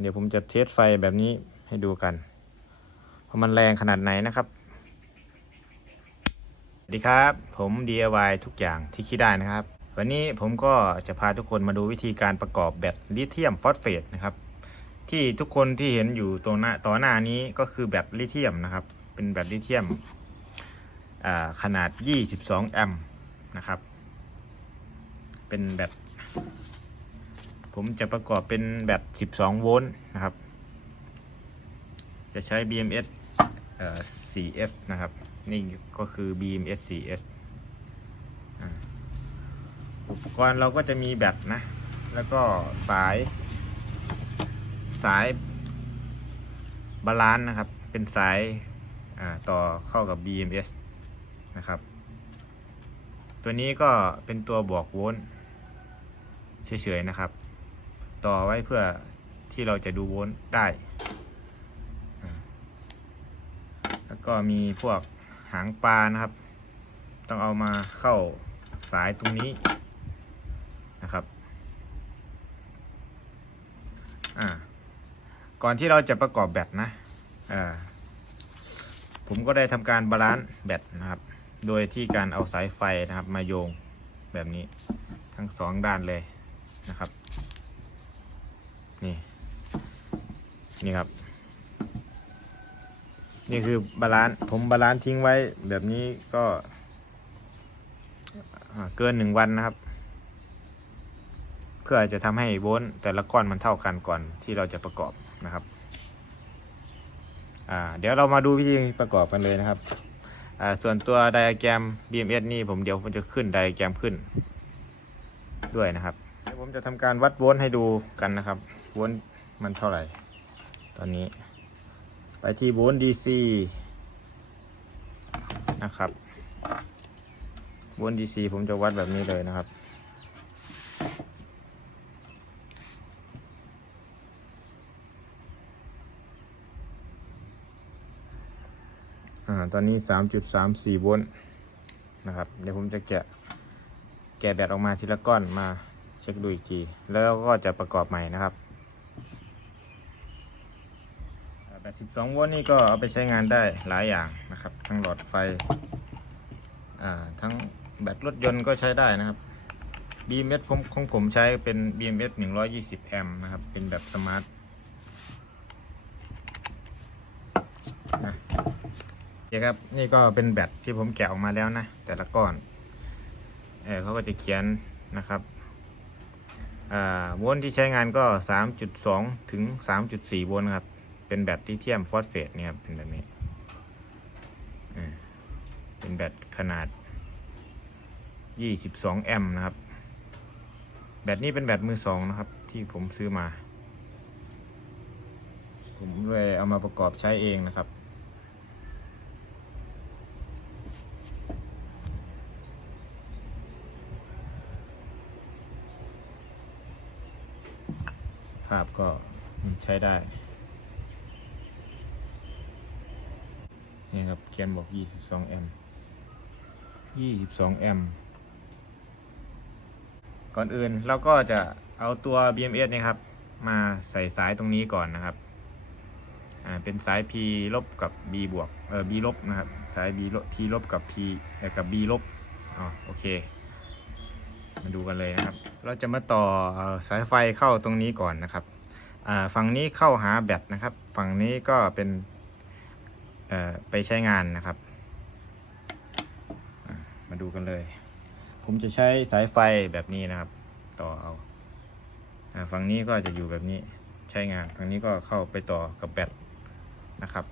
เดี๋ยวผมจะเทสไฟแบบนี้ให้ดูกันว่ามันแรงขนาดไหนนะครับ สวัสดีครับ ผม DIY ทุกอย่างที่คิดได้นะครับ วันนี้ผมก็จะพาทุกคนมาดูวิธีการประกอบแบตลิเธียมฟอสเฟตนะครับ ที่ทุกคนที่เห็นอยู่ตรงหน้าต่อหน้านี้ก็คือแบตลิเธียมนะครับ เป็นแบตลิเธียมขนาด 22 แอมป์นะครับ เป็นแบต ผมจะประกอบเป็นแบต 12 โวลต์นะครับ จะใช้ BMS 4S นะครับ นี่ก็คือ BMS 4S อุปกรณ์เราก็จะมีแบตนะ แล้วก็สาย สายบาลานซ์นะครับ เป็นสายาต่อเข้ากับ BMS นะครับ ตัวนี้ก็เป็นตัวบวกโวลต์เฉยๆนะครับ ต่อไว้เพื่อที่เราจะดูโวลต์ได้ แล้วก็มีพวกหางปลานะครับ ต้องเอามาเข้าสายตรงนี้นะครับ อ่า ก่อนที่เราจะประกอบแบตนะอ่าผมก็ได้ทำการบาลานซ์แบตนะครับ โดยที่การเอาสายไฟนะครับมาโยงแบบนี้ทั้งสองด้านเลยนะครับ นี่ นี่ครับ นี่คือบาลานซ์ผมบาลานซ์ทิ้งไว้แบบนี้ก็เกินหนึ่งวันนะครับ เพื่อจะทำให้โวลต์แต่ละก้อนมันเท่ากันก่อนที่เราจะประกอบนะครับอ่าเดี๋ยวเรามาดูวิธีประกอบกันเลยนะครับอ่าส่วนตัวไดอะแกรม BMS นี่ผมเดี๋ยวผมจะขึ้นไดอะแกรมขึ้นด้วยนะครับเดี๋ยวผมจะทำการวัดโวลต์ให้ดูกันนะครับ วลต์มันเท่าไหร่ ตอนนี้ ไปที่โวลต์ DC นะครับโวลต์ DC ผมจะวัดแบบนี้เลยนะครับอ่าตอนนี้ 3.34โวลต์นะครับ เดี๋ยวผมจะแกะแกะแบตออกมาทีละก้อนมาเช็คดูอีกที แล้วก็จะประกอบใหม่นะครับอ่าแบต 12โวลต์นี่ก็เอาไปใช้งานได้หลายอย่างนะครับ ทั้งหลอดไฟอ่าทั้งแบตรถยนต์ก็ใช้ได้นะครับ BMS ผมของผมใช้เป็น BMS 120แอมป์นะครับ เป็นแบบสมาร์ทนะโอเคครับ นี่ก็เป็นแบตที่ผมแกะออกมาแล้วนะ แต่ละก้อนเออเขาก็จะเขียนนะครับอ่าโวลต์ที่ใช้งานก็ 3.2 ถึง 3.4 โวลต์ครับ เป็นแบตลิเธียมฟอสเฟตเนี่ยครับเป็นแบบนี้เป็นแบตขนาด 22 แอมป์นะครับ แบตนี้เป็นแบตมือสองนะครับ ที่ผมซื้อมา ผมเลยเอามาประกอบใช้เองนะครับภาพก็ใช้ได้ นี่ครับเขียนบอก 22 แอมป์22 แอมป์ ก่อนอื่นเราก็จะเอาตัว BMS นี่ครับ มาใส่สายตรงนี้ก่อนนะครับ อ่า เป็นสาย P ลบกับ B บวก เออ B ลบนะครับ สาย B ลบ P ลบกับ P กับ B ลบ อ๋อ โอเค มาดูกันเลยนะครับ เราจะมาต่อสายไฟเข้าตรงนี้ก่อนนะครับ อ่า ฝั่งนี้เข้าหาแบตนะครับ ฝั่งนี้ก็เป็น ไปใช้งานนะครับ มาดูกันเลย ผมจะใช้สายไฟแบบนี้นะครับ ต่อเอาอ่าฝั่งนี้ก็จะอยู่แบบนี้ใช้งานฝั่งนี้ก็เข้าไปต่อกับแบตนะครับ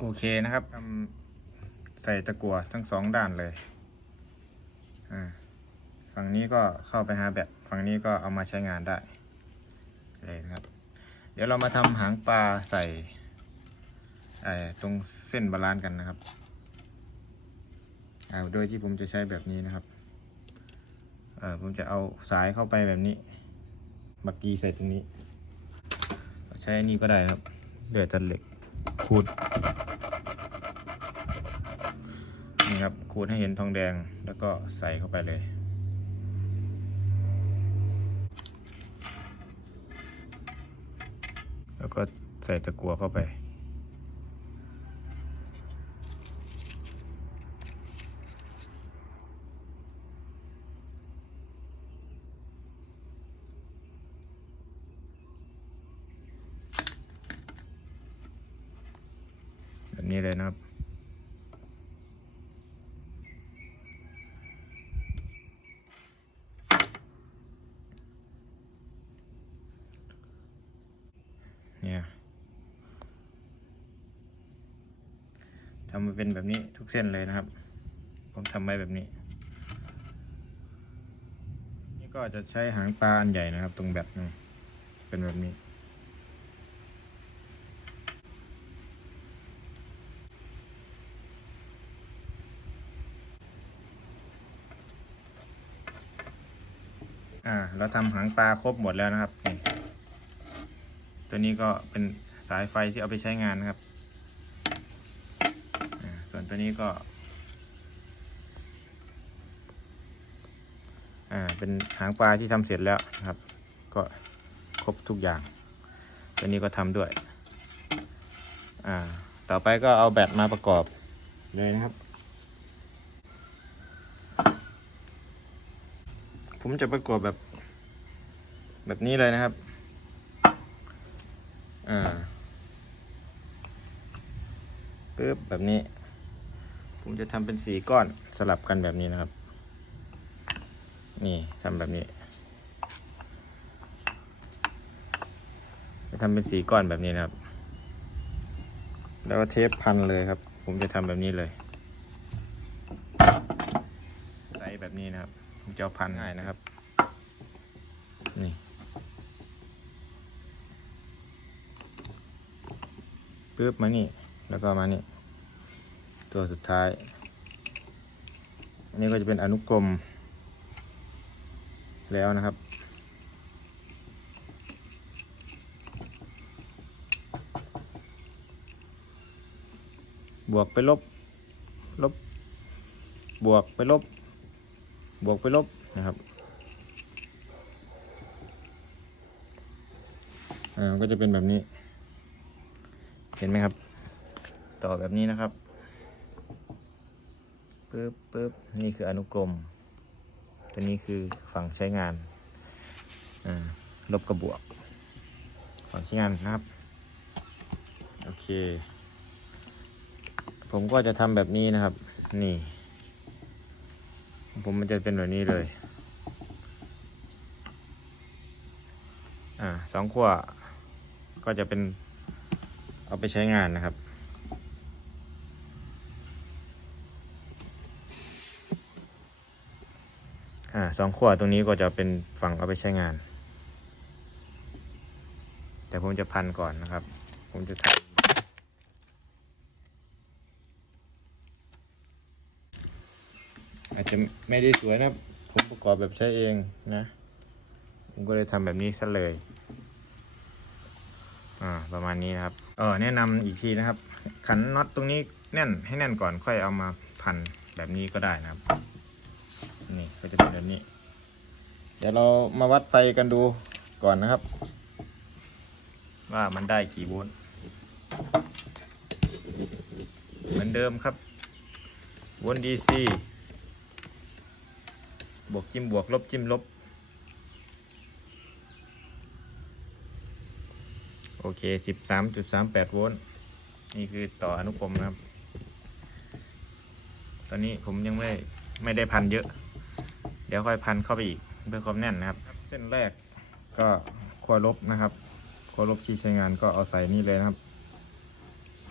โอเคนะครับทำใส่ตะกั่วทั้งสองด้านเลยฝั่งนี้ก็เข้าไปหาแบตฝั่งนี้ก็เอามาใช้งานได้เลยนะครับ เดี๋ยวเรามาทำหางปลาใส่ตรงเส้นบาลานซ์กันนะครับโดยที่ผมจะใช้แบบนี้นะครับผมจะเอาสายเข้าไปแบบนี้บักกีใส่ตรงนี้ ใช้นนี้ก็ได้นะครับเดือดตัดเหล็ก ขูดนี่ครับขูดให้เห็นทองแดงแล้วก็ใส่เข้าไปเลย แล้วก็ใส่ตะกั่วเข้าไป แบบนี้เลยนะครับ เนี่ย ทำมาเป็นแบบนี้ทุกเส้นเลยนะครับ ผมทำไว้แบบนี้ นี่ก็จะใช้หางปลาอันใหญ่นะครับ ตรงแบบนึงเป็นแบบนี้ อ่า เราทำหางปลาครบหมดแล้วนะครับนี่ตัวนี้ก็เป็นสายไฟที่เอาไปใช้งานนะครับ ตัวนี้ก็ อ่า เป็นหางปลาที่ทำเสร็จแล้วนะครับ ก็ครบทุกอย่าง ตัวนี้ก็ทำด้วย อ่า ต่อไปก็เอาแบตมาประกอบเลยนะครับ ผมจะประกอบแบบ แบบนี้เลยนะครับ อ่าปึ๊บแบบนี้ ผมจะทำเป็นสีก้อนสลับกันแบบนี้นะครับ นี่ทำแบบนี้ จะทำเป็นสีก้อนแบบนี้นะครับ แล้วก็เทปพันเลยครับ ผมจะทำแบบนี้เลยใส่แบบนี้นะครับผมจะพันง่ายนะครับ นี่ปึ๊บมานี่ แล้วก็มานี่ ตัวสุดท้าย อันนี้ก็จะเป็นอนุกรม แล้วนะครับ บวกไปลบ ลบ บวกไปลบ บวกไปลบนะครับอ่าก็จะเป็นแบบนี้ เห็นไหมครับ ต่อแบบนี้นะครับ ปึ๊บปึ๊บนี่คืออนุกรม ตัวนี้คือฝั่งใช้งานอ่าลบกับบวก ฝั่งใช้งานนะครับ โอเค ผมก็จะทำแบบนี้นะครับ นี่ ผมมันจะเป็นแบบนี้เลย อ่าสองขั้วก็จะเป็นเอาไปใช้งานนะครับ อ่าสองขั้วตรงนี้ก็จะเป็นฝั่งเอาไปใช้งาน แต่ผมจะพันก่อนนะครับ ผมจะทำอาจจะไม่ได้สวยนะผมประกอบแบบใช้เองนะ ผมก็เลยทำแบบนี้ซะเลย อ่า ประมาณนี้นะครับ เออแนะนำอีกทีนะครับ ขันน็อตตรงนี้แน่นให้แน่นก่อนค่อยเอามาพันแบบนี้ก็ได้นะครับ นี่ก็จะเป็นแบบนี้ เดี๋ยวเรามาวัดไฟกันดูก่อนนะครับ ว่ามันได้กี่โวลต์เหมือนเดิมครับโวลต์ DC บวกจิ้มบวกลบจิ้มลบ โอเค 13.38 โวลต์นี่คือต่ออนุกรมนะครับ ตอนนี้ผมยังไม่ไม่ได้พันเยอะ ดี๋ยวค่อยพันเข้าไปอีกเพื่อความแน่นนะครับ เส้นแรกก็ขั้วลบนะครับขั้วลบที่ใช้งานก็เอาใส่นี่เลยนะครับ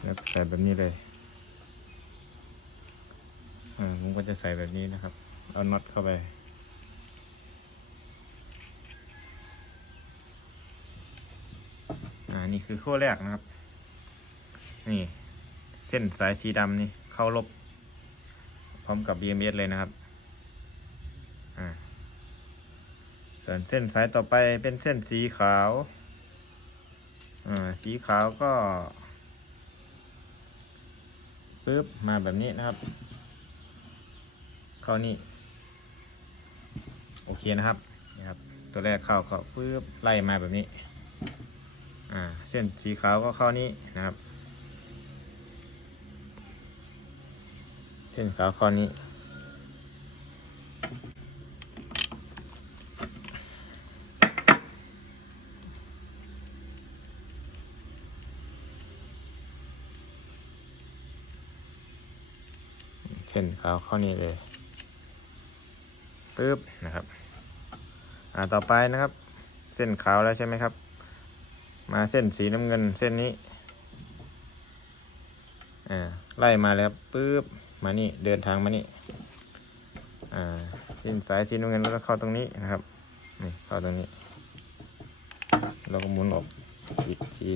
แล้วใส่แบบนี้เลยอ่าผมก็จะใส่แบบนี้นะครับ เอาน็อตเข้าไปอ่านี่คือขั้วแรกนะครับ นี่ เส้นสายสีดำนี่เข้าลบ พร้อมกับ BMS เลยนะครับ อ่า ส่วนเส้นสายต่อไปเป็นเส้นสีขาวอ่าสีขาวก็ปึ๊บมาแบบนี้นะครับ เข้านี่ โอเคนะครับนี่ครับ ตัวแรกเข้าเข้าปึ๊บไล่มาแบบนี้ อ่า เส้นสีขาวก็เข้านี้นะครับ เส้นขาวเข้านี้ เส้นขาวเข้านี่เลยปึ๊บนะครับ อ่าต่อไปนะครับ เส้นขาวแล้วใช่ไหมครับ มาเส้นสีน้ำเงินเส้นนี้อ่าไล่มาแล้วครับปึ๊บมานี่เดินทางมานี่อ่าเส้นสายสีน้ำเงินแล้วก็เข้าตรงนี้นะครับนี่เข้าตรงนี้เราก็หมุนออกอีกที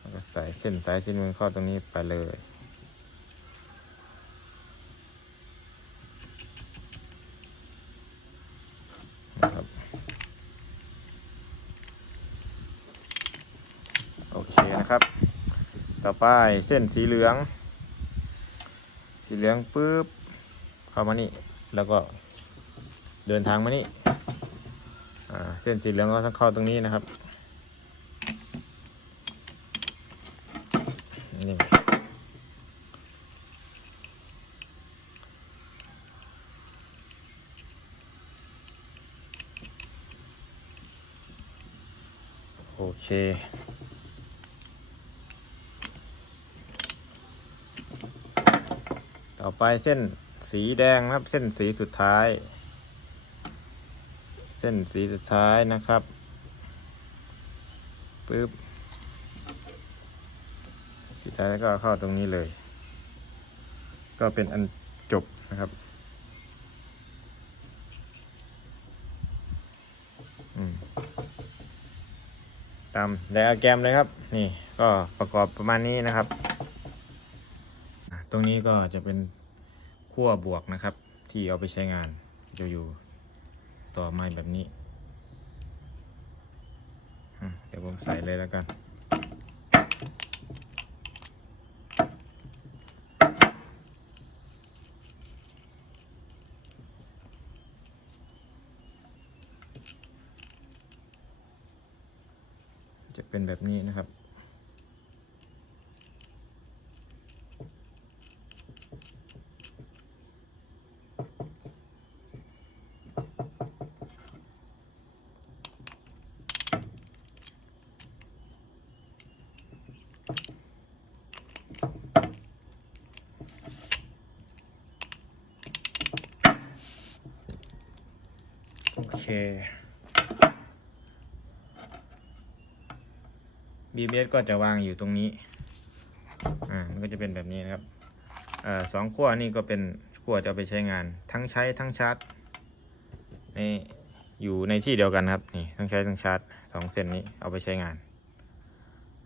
แล้วก็ใส่เส้นสายสีน้ำเงินเข้าตรงนี้ไปเลย นะครับโอเคนะครับ ต่อไปเส้นสีเหลือง สีเหลืองปุ๊บเข้ามานี่ แล้วก็เดินทางมานี่เส้นสีเหลืองก็ต้องเข้าตรงนี้นะครับนี่โอเค ไปเส้นสีแดงนะครับ เส้นสีสุดท้าย เส้นสีสุดท้ายนะครับปึ๊บสีสุดท้ายแล้วก็เข้าตรงนี้เลย ก็เป็นอันจบนะครับตามไดอะแกรมเลยครับ นี่ก็ประกอบประมาณนี้นะครับ ตรงนี้ก็จะเป็น ขั้วบวกนะครับ ที่เอาไปใช้งานจะอยู่ต่อไม้แบบนี้ เดี๋ยวผมใส่เลยแล้วกัน จะเป็นแบบนี้นะครับ โอเค BBS ก็จะวางอยู่ตรงนี้ อ่า มันก็จะเป็นแบบนี้นะครับเอ่อสองขั้วนี่ก็เป็นขั้วจะเอาไปใช้งาน ทั้งใช้ทั้งชาร์จในอยู่ในที่เดียวกันครับ นี่ทั้งใช้ทั้งชาร์จสองเส้นนี้เอาไปใช้งาน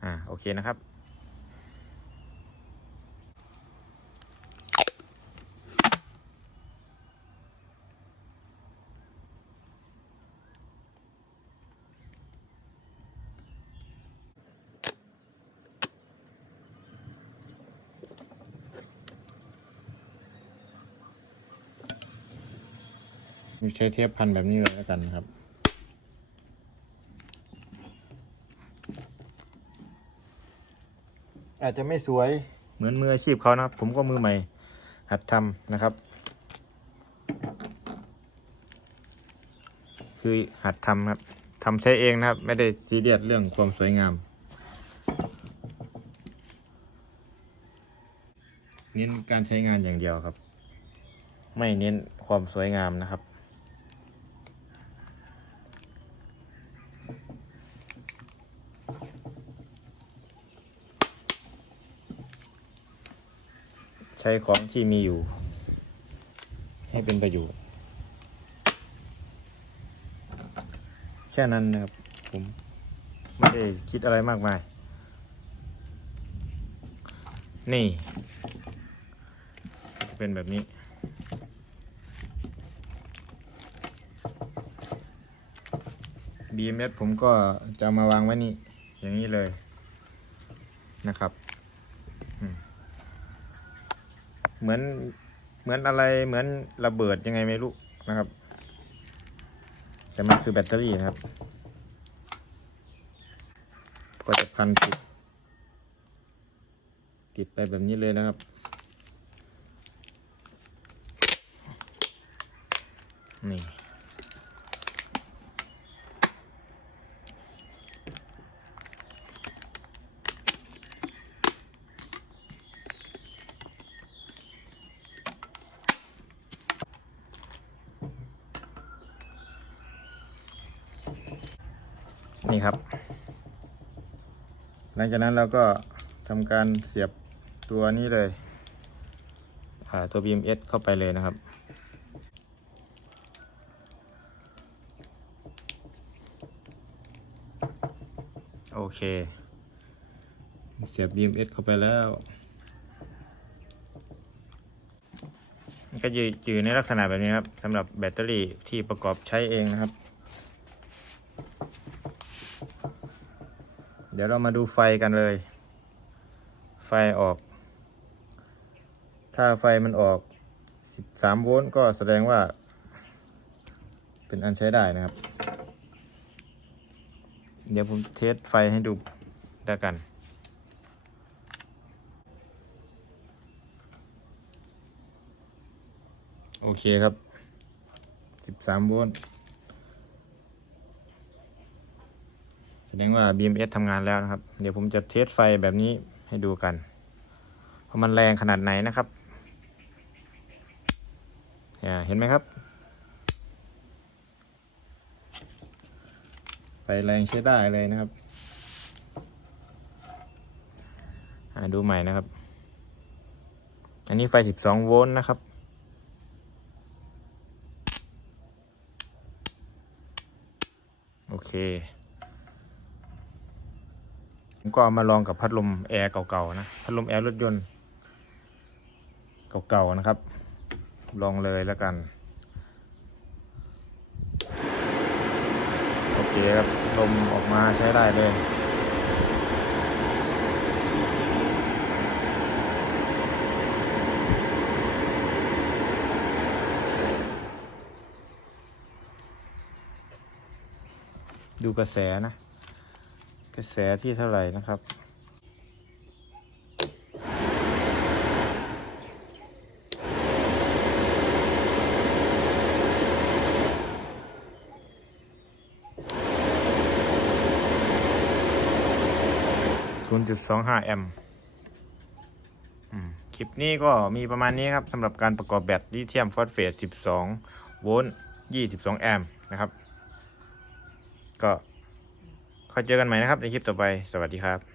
อ่า โอเคนะครับ ใช้เทปพันแบบนี้เลยแล้วกันนะครับ อาจจะไม่สวยเหมือนมืออาชีพเขานะครับ ผมก็มือใหม่ หัดทำนะครับ คือหัดทำครับทำใช้เองนะครับ ไม่ได้ซีเรียสเรื่องความสวยงามเน้นการใช้งานอย่างเดียวครับ ไม่เน้นความสวยงามนะครับ ช้ของที่มีอยู่ ให้เป็นประโยชน์ แค่นั้นนะครับ ผมไม่ได้คิดอะไรมากมาย นี่จะเป็นแบบนี้ BMS ผมก็จะเอามาวางไว้นี่ อย่างนี้เลยนะครับอืม เหมือนเหมือนอะไรเหมือนระเบิดยังไงไม่รู้นะครับ แต่มันคือแบตเตอรี่นะครับ ก็จะพันติดติดไปแบบนี้เลยนะครับนี่ นี่ครับ หลังจากนั้นเราก็ทำการเสียบตัวนี้เลยตัว BMS เข้าไปเลยนะครับ โอเค เสียบ BMS เข้าไปแล้ว ก็อยู่อยู่ในลักษณะแบบนี้ครับสำหรับแบตเตอรี่ที่ประกอบใช้เองนะครับ เดี๋ยวเรามาดูไฟกันเลย ไฟออก ถ้าไฟมันออก 13 โวลต์ก็แสดงว่า เป็นอันใช้ได้นะครับ เดี๋ยวผมเทสไฟให้ดูแล้วกันโอเคครับ 13 โวลต์ แส ดงว่า BMS ทำงานแล้วนะครับ เดี๋ยวผมจะเทสไฟแบบนี้ให้ดูกันเพราะมันแรงขนาดไหนนะครับ เห็นไหมครับ ไฟแรงใช้ได้เลยนะครับอ่าดูใหม่นะครับ อันนี้ไฟ 12 โวลต์นะครับโอเค ผมก็เอามาลองกับพัดลมแอร์เก่าๆนะพัดลมแอร์รถยนต์เก่าๆนะครับ ลองเลยแล้วกันโอเคครับลมออกมาใช้ได้เลยดูกระแสนะ กระแสที่เท่าไหร่นะครับ 0.25 แอมป์อืมคลิปนี้ก็มีประมาณนี้ครับสำหรับการประกอบแบตลิเธียมฟอสเฟต 12 โวลต์ 22 แอมป์นะครับ ก็ ค่อยเจอกันใหม่นะครับในคลิปต่อไป สวัสดีครับ